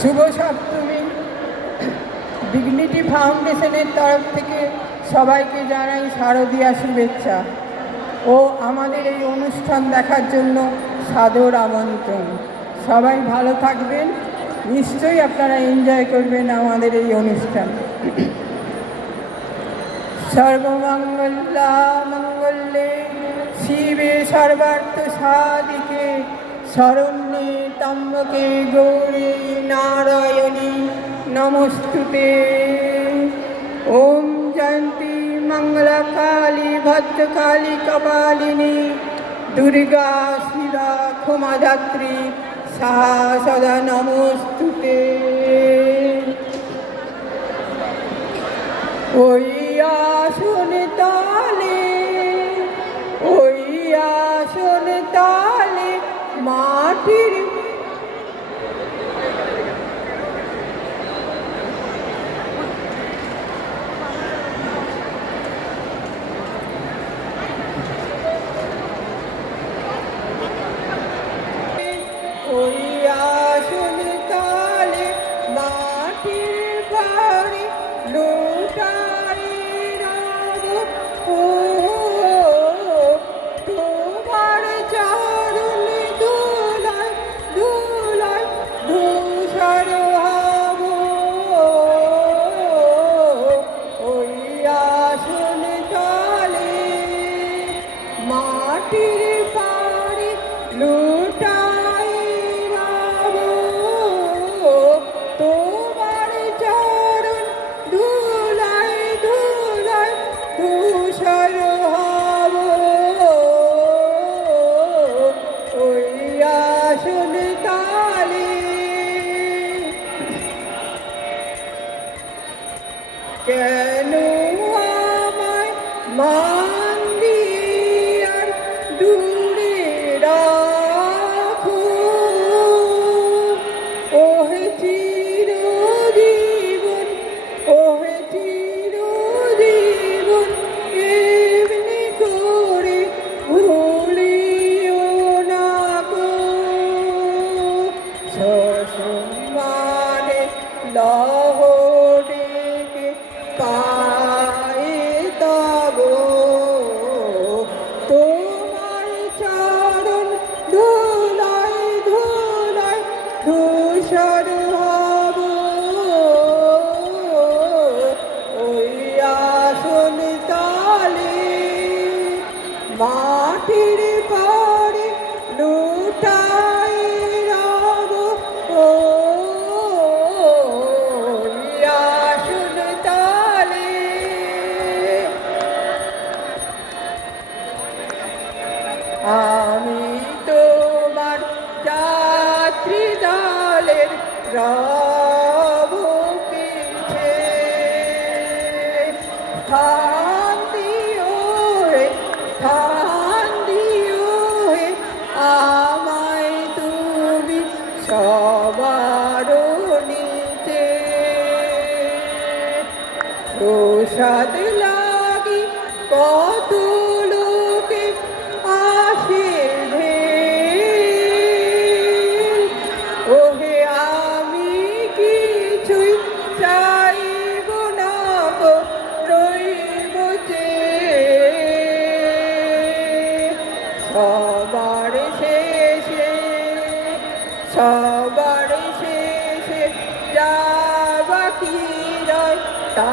শুভ সপ্তমী। Dignity ফাউন্ডেশনের তরফ থেকে সবাইকে জানাই শারদীয়া শুভেচ্ছা ও আমাদের এই অনুষ্ঠান দেখার জন্য সাদর আমন্ত্রণ। সবাই ভালো থাকবেন, নিশ্চয়ই আপনারা এনজয় করবেন আমাদের এই অনুষ্ঠান। সর্বমঙ্গলে শিবে সর্বার্থ সাধিকে শরণ্যে ত্র্যম্বকে গৌরী নারায়ণী নমস্তুতে। ওম জয়ন্তী মঙ্গলকালী ভদ্রকালী কপালিনী দুর্গা শিবা ক্ষমাধাত্রী সাহা সদা নমস্তুতে। ওই আসন তালে, ওই আসন তালে মাটির ওই আসন তালে মাটির বাড়ি লোটাই রাব ও তোমার চরণ দুলায় দুলায় ধূসর হব। ওই আসন তালে মাটির বাড়ি লোটাই রাব তোমার চরণ ধুলায় ধুলায় ধূসর হব। ওই আসন তালে কেন আমায় মান দিয়ে আর দূরে রাখো, ওহে চিরজীবন, ওহে চিরজীবন এমনি করে ভুলিও না গো। সসম্মানে লহ ডেকে পায়ে তব তোমার চরণ ধুলায় ধুলায় ধূসর হব। ওই আসন তালে মাটির পরে লুটাই রব। ওই আসন তালে আমি তোমার যাত্রী দলের রব পিছে। স্থান দিও হে, স্থান দিও হে আমায় তুমি সবার নিচে। প্রসাদ লাগি কত লোকে আসে ঢের, ওহে আমি কিছুই চাইব না গো রইব চেয়ে। সবার শেষে, সবার শেষে যা বাকি রয় তা